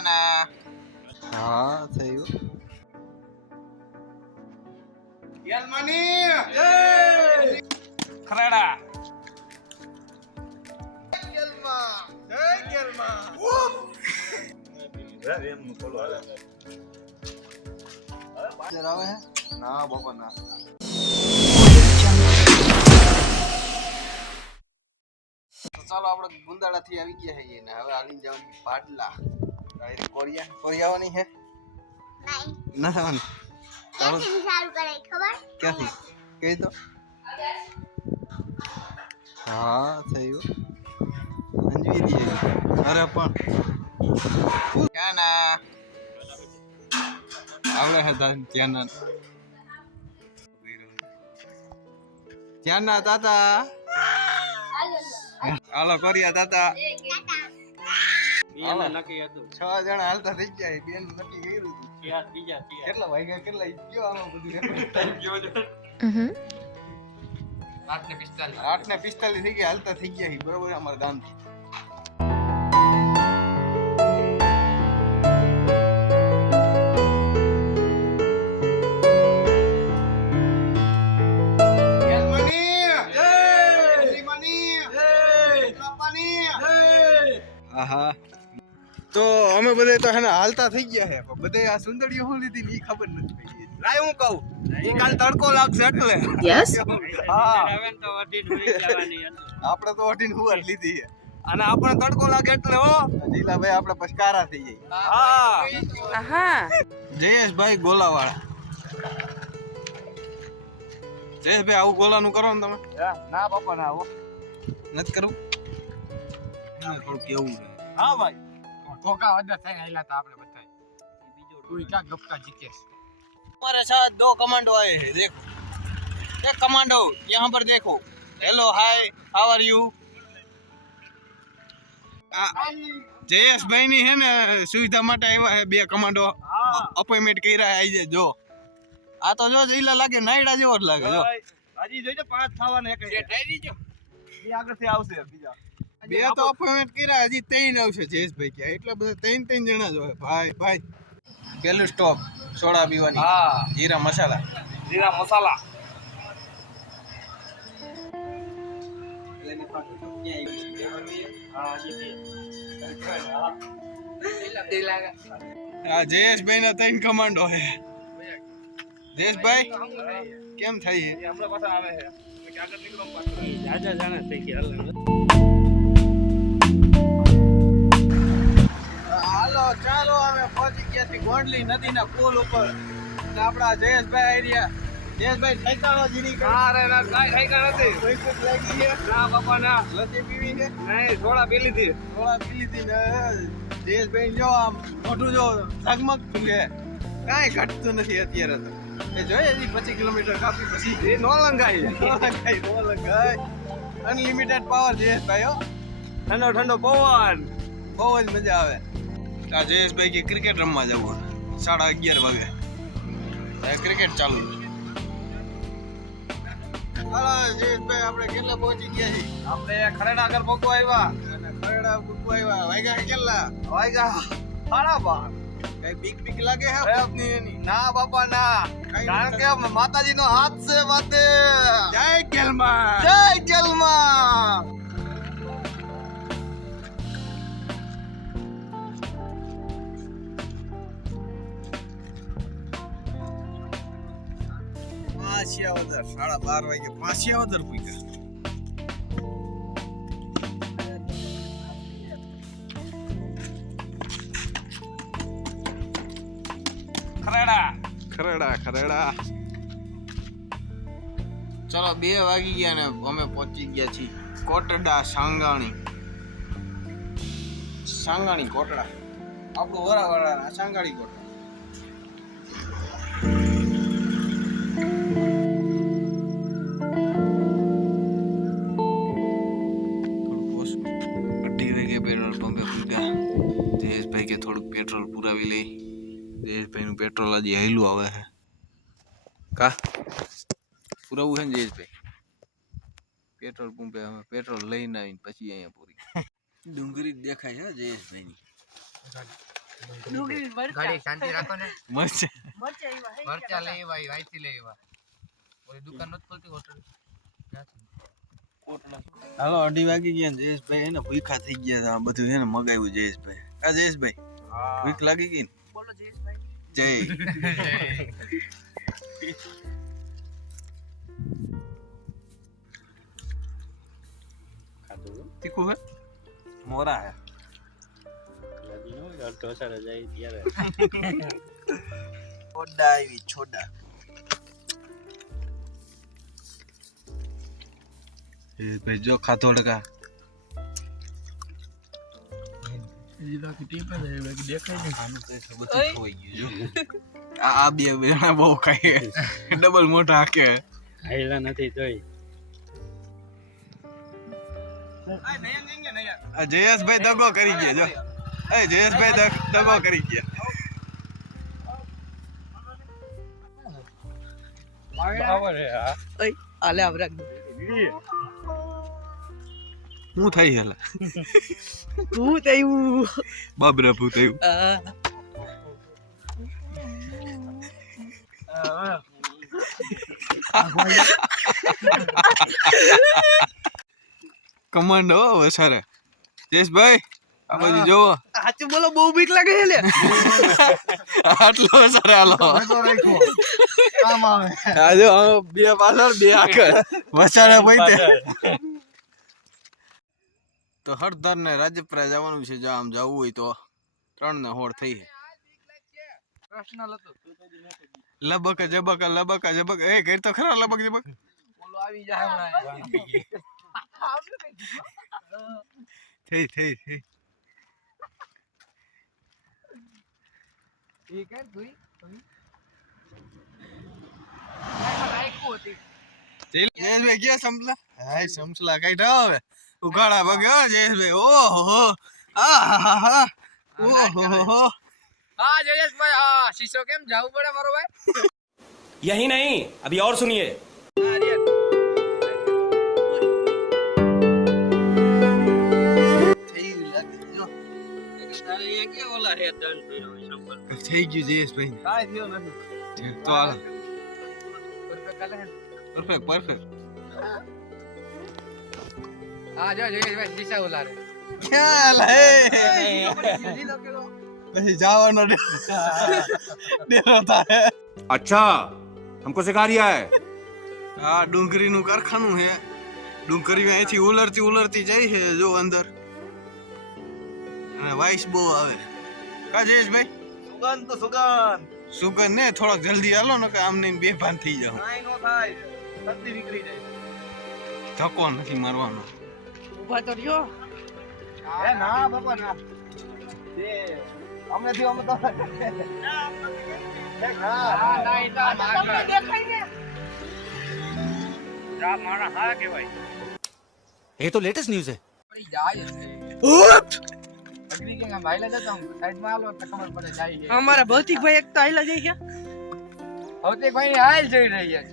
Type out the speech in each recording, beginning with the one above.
ના. હા થયું ખરેડા. આવે હે? ના બાપા ના. ચાલો આપણે ગુંદાળા થી આવી ગયા છીએ ને હવે આવી જવાની પાટલા. ડાયરેક્ટ કોરિયા કોરિયાવાની હે નહીં ના ચાલો ક્યાંથી સારું કરે ખબર ક્યાંથી કહી તો હા થયું અંજવી દીએ અરે પણ ક્યાં ના આવડે હતા ત્યાં ના ત્યાં ના તાતા હાલો કર્યા તાતા હાલો. નક્કી હતું. છ જણા હાલતા થઈ ગયા બેન નક્કી કર્યું હતું બીજા કેટલા વાગ્યા કેટલા કયો આમાં બધું આઠ ને પિસ્તાલીસ આઠ ને પિસ્તાલીસ. થઈ ગયા હાલતા થઈ ગયા બરોબર અમારા ગામથી. તો અમે બધે તો હે હાલતા થઈ ગયા હે પણ બધે આ સુંદરીઓ હું લીધી ની ખબર નથી પડી. લાય હું કહું એ કાલ તડકો લાગશે એટલે. યસ હા. હવે તો વધી ઢોળી જવાની આપણે તો અઢીને હુવાર લીધી છે. અને આપણે તડકો લાગે એટલે હો. જીલાભાઈ આપણે પછી થઈ જઈએ. હા. હા જયેશભાઈ ગોલાવાળા. જયેશભાઈ આવું ગોલાનું કરો ને તમે. ના બાપા ના હો. નથી કરવું? થોડું કેવું હા ભાઈ. ધોકા વધારે થઈને આયલા તા આપણે બધા તું ક્યાં ગપકા જીકેશ हमारे साथ दो कमांडो आए हैं देखो एक कमांडो यहाँ पर देखो hello hi how are you Jayeshbhai ની હે ને સુવિધા માટે આવ્યા છે બે કમાન્ડો અપોઇન્ટમેન્ટ કર્યા આવી જાય જો આ તો જો જીલા લાગે નાયડા જેવો જ લાગે જો હજી જોઈજો પાંચ થવાના એક જો એ આગળથી આવશે બીજા બે તો અપોઇન્ટમેન્ટ કર્યા હજી ત્રણ આવશે જયેશભાઈ ક્યાં. એટલા બધા ત્રણ ત્રણ જણા જ હોય. ભાઈ ભાઈ. પેલું સ્ટોપ સોડા પીવાની. હા. જીરા મસાલા. જીરા મસાલા. હા જયેશભાઈ ના ત્રણ કમાન્ડો હે જયેશભાઈ કેમ થઈ? હમણાં પાછા આવે છે. આગળ નીકળો પાછું જાજા જાણે થઈ ગયા. ગયા નદીના પુલ ઉપર. આપણા જયેશભાઈ રહ્યા. જયેશભાઈ ઠેકાણો જીરી ના રે ના નથી. કોઈ કોઈ લાગી છે ના બાપા ના લસ્સી પીવી છે નહીં થોડા પી લીધી થોડા પી લીધી ને જયેશભાઈ જો આમ મોઢું જો ઝગમગતું છે. કાંઈ ઘટતું નથી અત્યારે તો. એ જોઈએ હજી પચીસ કિલોમીટર કાપી પછી. એ નો લંગાઈ કાંઈ નો લગાય અનલિમિટેડ પાવર જયેશભાઈ હો. ઠંડો ઠંડો પવન. બહુ જ મજા આવે. આ જયેશભાઈ કે ક્રિકેટ રમવા જવું સાડા અગિયાર વાગે આ ક્રિકેટ ચાલુ હાલો જયેશભાઈ આપણે કેટલા પહોંચી ગયા છીએ? આપણે ખરેડા આગળ પગો આવ્યા. અને ખરડા ગુગુ આવ્યા. વાગ્યા કેટલા? વાગ્યા સાડા બાર. કઈ બીક બીક લાગે હે ભૂતની એની ના બાપા ના. કઈ કારણ કે માતાજી નો હાથ છે માતે જય કેલમાં. જય જલમાં પાછિયાવદર સાડા બાર વાગે પાછિયાવદર પૂગ્યા ખરેડા. ખરેડા ખરેડા. ચલો બે વાગી ગયા ને અમે પહોંચી ગયા છીએ કોટડા સાંગાણી. સાંગાણી કોટડા. આપણું વરાવાળા સાંગાણી કોટડા. પેટ્રોલ પુરાવી લઈ. જયેશભાઈનું પેટ્રોલ આજે હેલું આવે છે. કા? પુરાવું છે ને જયેશભાઈ? પેટ્રોલ પંપે અમે પેટ્રોલ લઈને આવીને પછી અહીંયા પૂરી. ડુંગળી જ દેખાય છે જયેશભાઈની. ઘડી શાંતિ રાખો ને. મરચા. મરચા લઈ એવા વાયથી લઈ એવા ઓલી દુકાન નથી ખોલતી હોટલ? હાલો અઢી વાગી ગયા ને જયેશભાઈ એને ભૂખા થઈ ગયા હતા આ બધું એને મગાવ્યું જયેશભાઈ. આ જયેશભાઈ? ભૂખ લાગી ગઈ ને જય તીખું હે મોરા હે છોડા આવી છોડા એ ભાઈ જો ખાતો ડકા આનું તો એટલું બધું ખવાઈ ગયું આ આ બે બેણા બહુ ખાય. ડબલ મોટા હાકે હાઈલા નથી તોય જયેશભાઈ દગો કરી ગયા જો. એ જયેશભાઈ દગ- કરી ગયા. બરાબર આલે હા હું થઈ હેલા. ભૂત આવ્યું બાબરા ભૂત આવ્યું. કમાન્ડ હો વસારે જયેશભાઈ આ બાજુ જોવો. સાચું બોલો બહુ બીક લાગે છે લે. આટલો વસારે આલો આ જો આમ બે પાછળ બે આગળ. વસારે પૈતે તો હળદર ને રાજપરા જવાનું છે જો આમ જવું હોય તો. ત્રણ ને હોળ થઈ લબક જબક લબક જબક. એ ઘેર તો ખરા લબક જબક. આવી જાય થઈ થઈ થઈ. એ કર તું રાખ્યું હતી. જયેશભાઈ ક્યાં સમસલા હાય સમસલા કાઢ્યા હવે. ઉઘાડા ભગ્યો જયેશભાઈ ઓહો આહાહા ઓહો હા જયેશભાઈ હા શીશો કેમ જવું પડે મારો ભાઈ યહી નહીં અભી ઓર સુનિયે થઈ ગયું જયેશભાઈ તો પરફેક્ટ પરફેક્ટ હા જયેશભાઈ ખ્યાલ હે. નહીં જવાનો અચ્છા હમકો સિખા રહ્યા હે આ ડુંગરીનું કારખાનું હે ડુંગરી અહીંથી ઉલરતી ઉલરતી જાય છે જો અંદર. અને વાઇસ બહુ આવે. કા જયેશભાઈ સુગંધ તો સુગંધ સુગન ને થોડોક જલ્દી હાલો ને કે આમને બેભાન થઈ જાવ કાઈ નો થાય. જલ્દી નીકળી જાય. ધક્કો નથી મારવાનો. ઊભા તો રહ્યો. એ ના બાપા ના. તે અમને થી અમે તો એ તો લેટેસ્ટ ન્યૂઝ છે. પડી જાય છે. અમારા ભૌતિક ભાઈ એક તો આયલા જઈ ગયા. ભૌતિક ભાઈ હાલ જઈ રહ્યા છે.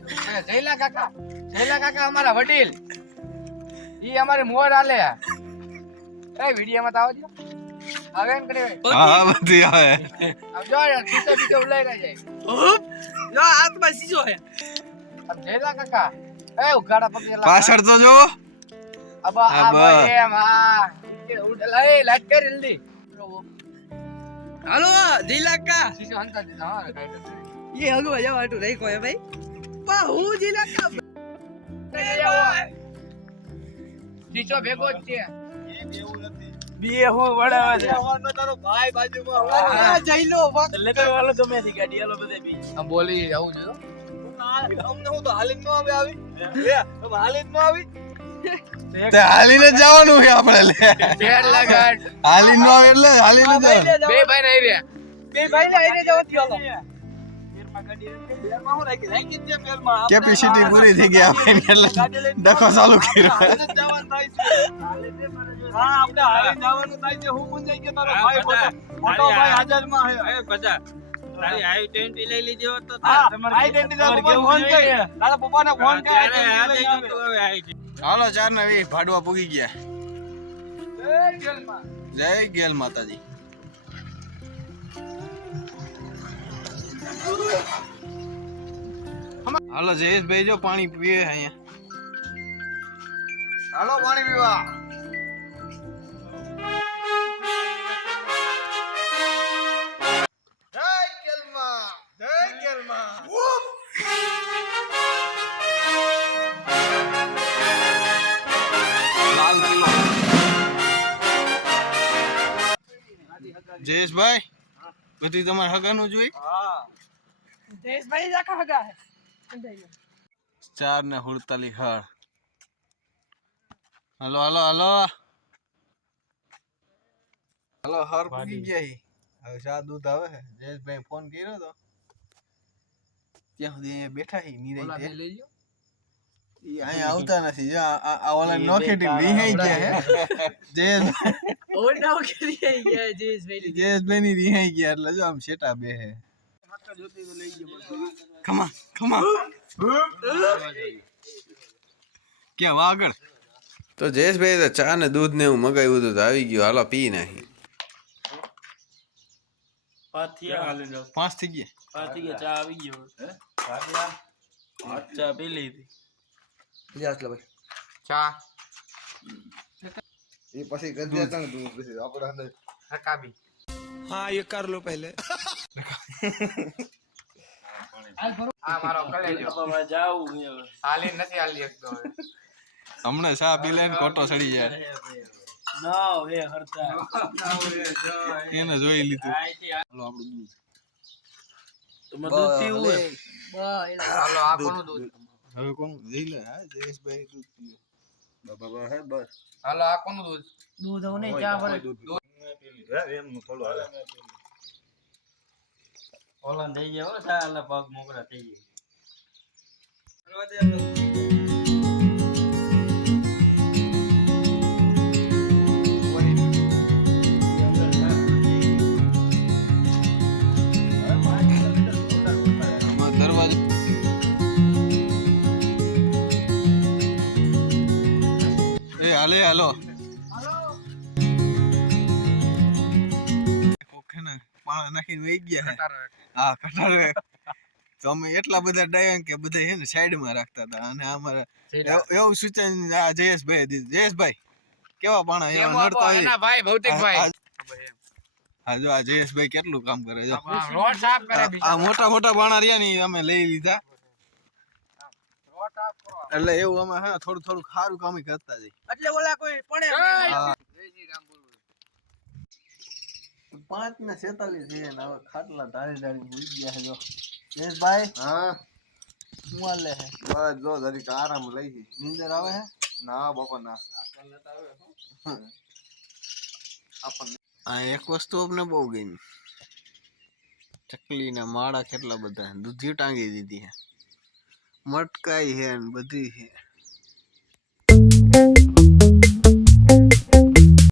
જયલા કાકા જયલા કાકા અમારા વડીલ. ઈ અમારે મોર આલે એ વીડિયો માં આવજો આવે એમ કરે હા હા બધી આવે. આમ જો બીજો બીજો ઉલાઈ ના જાય! જો હાથમાં સીજો હે આમ જેલા કાકા. એ ઉગાડા પગે. પાછળ તો જો. અબા આ અબા. ભાઈ એમ આ. ઉડેલા એ લાઈટ કરી જલ્દી. હાલો જીલાકા શીશો હંતા દીધા હા એ હગવા જવા હાટુ રાખ્યો હે ભાઈ. પા હું જીલાકા શીશો ભેગો જ છે. બે હું વડાવા છે તારો ભાઈ બાજુમાં આ એટલે તો વાલો ગમે તે ગાડી આલો બધે બી. આમ બોલી આવું જો અમને હું તો હાલીન નો આવે. આવી લે તમે હાલીન નો આવી. તે હાલીને જવાનું છે આપણે લે. તેર લગાડ. હાલી નો આવે એટલે હાલીને જવાનું. બે ભાઈ નહીં રહ્યા. બે ભાઈ ને આઈને જવા થયો કેપેસિટી પૂરી થઈ ગઈ આપણે એટલે ડખો ચાલુ કર્યો. લઈ હાલો ચાર ને ભાડવા પૂગી ગયા. જય ગેલ જય ગેલ માતાજી. હાલો જયેશભાઈ જો પાણી પીએ અહીંયા. હાલો પાણી પીવા. જય કેલમાં જય કેલમાં. લાલ જયેશભાઈ બધી તમારે હગાનું જોઈ જયેશભાઈ જ આખા હગા હે. ચાર ને હુડતાલી હળ હાલો હાલો હાલો હાલો હર પૂગી ગયા હી. હવે શા દૂધ આવે છે જયેશભાઈ ફોન કર્યો તો ત્યાં સુધી અહીંયા બેઠા હી નિરાઈ તે લઈ લ્યો ઈ અહીંયા આવતા નથી જો આ- આ આ ઓલા નોખેટી રિહાઈ ગયા હે જયેશ ઓરડાઓ કરી ગયા જયેશભાઈ જયેશભાઈ ની રિહાઈ ગયા એટલે જો આમ શેટા બે હે કમા આગળ. તો જયેશભાઈ તો ચા ને દૂધ ને એવું મગાવ્યું હતું આવી ગયું. હાલો પી નાખી. એ પછી હા એ કર લો પહેલે. હમણાં ચા પી લે ને કોટો સડી જાય? એને જોઈ લીધું. હાલો આપણું દૂધ. હાલો આ કોનું દૂધ? હવે કોણ? લઈ લે હા જયેશભાઈ દૂધ પીવે. હાલો આ કોનું દૂધ? દૂધ હું નહીં ચા ભરે. આમાં પાણા નાખીને વહી ગયા હા. કટારે તો અમે એટલા બધા ડાયન કે બધા હે ને સાઈડમાં રાખતા હતા. અને અમારા એવું સૂચન આ જયેશભાઈ દીધું. જયેશભાઈ કેવા પાણા એવા આપો? હોય? ભાઈ ભૌતિકભાઈ હા જો આ જયેશભાઈ કેટલું કામ કરે જો. રોડ સાફ કરે આ- મોટા મોટા બાણા રહ્યા ને અમે લઈ લીધા. રોડ સાફ કરો એટલે એવું અમે હા થોડું થોડું સારું કામ કરતા જઈએ. એટલે ઓલા કોઈ પડે જય શ્રી રામ બોલો. પાંચ ને છેતાલીસ છે ને હવે ખાટલા ધારી ધારી મૂકી ગયા છે જો. જયેશભાઈ હા. શું હાલે છે બસ જો જરીક આરામ લઈ છે નીંદર આવે છે ના બાપા ના. આ એક વસ્તુ અમને બહુ ગમી. ચકલી ને માળા કેટલા બધા. દૂધી ટાંગી દીધી છે મટકાઈ છે ને બધી છે